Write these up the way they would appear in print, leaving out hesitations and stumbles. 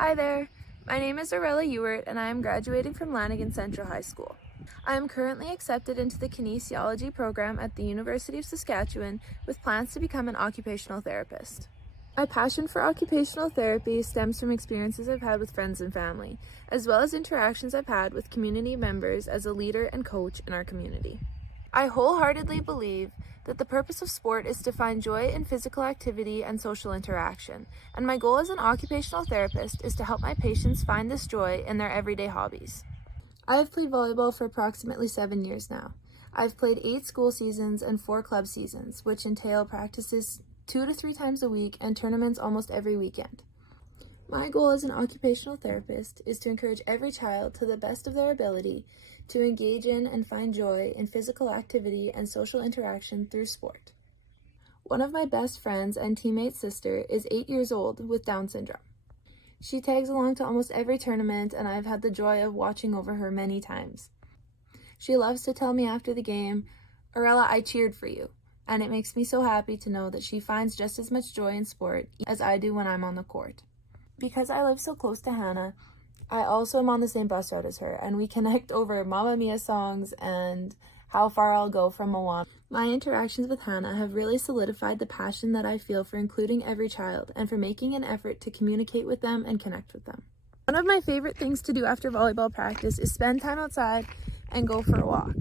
Hi there, my name is Arella Ewert and I am graduating from Lanigan Central High School. I am currently accepted into the kinesiology program at the University of Saskatchewan with plans to become an occupational therapist. My passion for occupational therapy stems from experiences I've had with friends and family, as well as interactions I've had with community members as a leader and coach in our community. I wholeheartedly believe that the purpose of sport is to find joy in physical activity and social interaction, and my goal as an occupational therapist is to help my patients find this joy in their everyday hobbies. I have played volleyball for approximately 7 years now. I've played 8 school seasons and 4 club seasons, which entail practices 2 to 3 times a week and tournaments almost every weekend. My goal as an occupational therapist is to encourage every child to the best of their ability to engage in and find joy in physical activity and social interaction through sport. One of my best friends and teammate's sister is 8 years old with Down syndrome. She tags along to almost every tournament and I've had the joy of watching over her many times. She loves to tell me after the game, "Arella, I cheered for you," and it makes me so happy to know that she finds just as much joy in sport as I do when I'm on the court. Because I live so close to Hannah, I also am on the same bus route as her, and we connect over Mamma Mia songs and How Far I'll Go from Moana. My interactions with Hannah have really solidified the passion that I feel for including every child and for making an effort to communicate with them and connect with them. One of my favorite things to do after volleyball practice is spend time outside and go for a walk.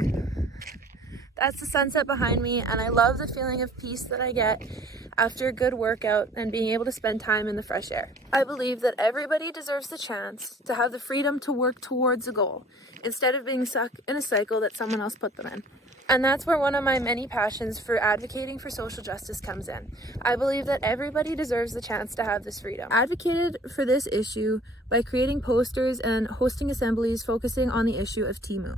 That's the sunset behind me, and I love the feeling of peace that I get after a good workout and being able to spend time in the fresh air. I believe that everybody deserves the chance to have the freedom to work towards a goal instead of being stuck in a cycle that someone else put them in. And that's where one of my many passions for advocating for social justice comes in. I believe that everybody deserves the chance to have this freedom. I advocated for this issue by creating posters and hosting assemblies focusing on the issue of Temu.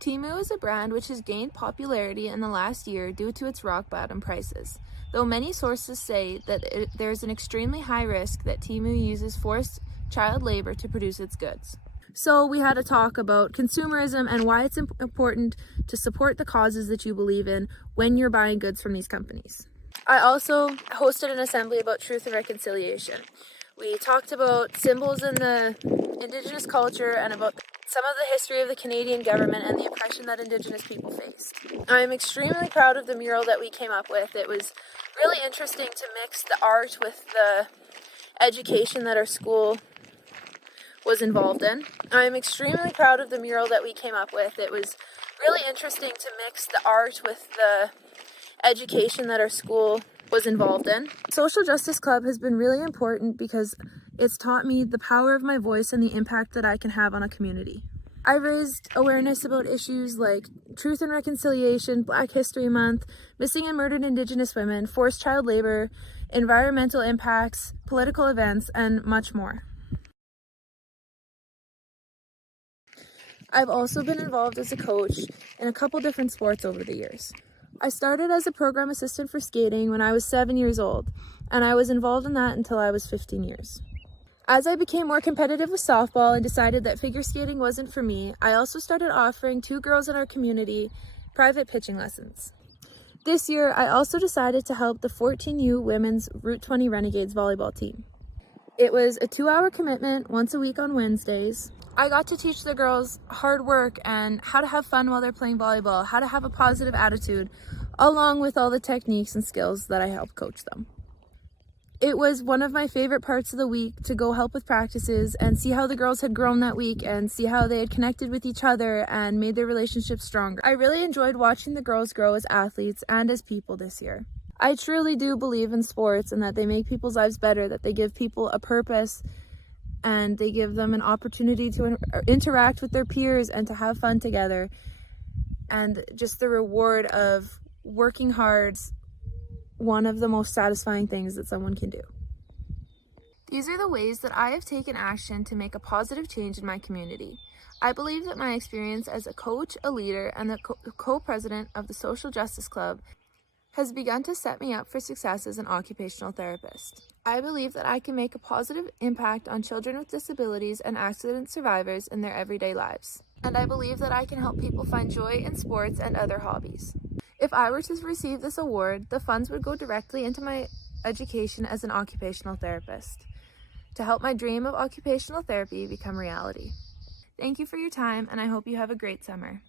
Temu is a brand which has gained popularity in the last year due to its rock bottom prices, though many sources say that there's an extremely high risk that Temu uses forced child labor to produce its goods. So we had a talk about consumerism and why it's important to support the causes that you believe in when you're buying goods from these companies. I also hosted an assembly about truth and reconciliation. We talked about symbols in the Indigenous culture and about some of the history of the Canadian government and the oppression that Indigenous people faced. I'm extremely proud of the mural that we came up with. It was really interesting to mix the art with the education that our school was involved in. I'm extremely proud of the mural that we came up with. It was really interesting to mix the art with the education that our school was involved in. Social Justice Club has been really important because it's taught me the power of my voice and the impact that I can have on a community. I've raised awareness about issues like truth and reconciliation, Black History Month, missing and murdered Indigenous women, forced child labor, environmental impacts, political events, and much more. I've also been involved as a coach in a couple different sports over the years. I started as a program assistant for skating when I was 7 years old, and I was involved in that until I was 15 years. As I became more competitive with softball and decided that figure skating wasn't for me, I also started offering 2 girls in our community private pitching lessons. This year, I also decided to help the 14U Women's Route 20 Renegades volleyball team. It was a 2-hour commitment once a week on Wednesdays. I got to teach the girls hard work and how to have fun while they're playing volleyball, how to have a positive attitude, along with all the techniques and skills that I helped coach them. It was one of my favorite parts of the week to go help with practices and see how the girls had grown that week and see how they had connected with each other and made their relationships stronger. I really enjoyed watching the girls grow as athletes and as people this year. I truly do believe in sports and that they make people's lives better, that they give people a purpose and they give them an opportunity to interact with their peers and to have fun together. And just the reward of working hard, one of the most satisfying things that someone can do. These are the ways that I have taken action to make a positive change in my community. I believe that my experience as a coach, a leader, and the co-president of the Social Justice Club has begun to set me up for success as an occupational therapist. I believe that I can make a positive impact on children with disabilities and accident survivors in their everyday lives. And I believe that I can help people find joy in sports and other hobbies. If I were to receive this award, the funds would go directly into my education as an occupational therapist. to help my dream of occupational therapy become reality. Thank you for your time, and I hope you have a great summer.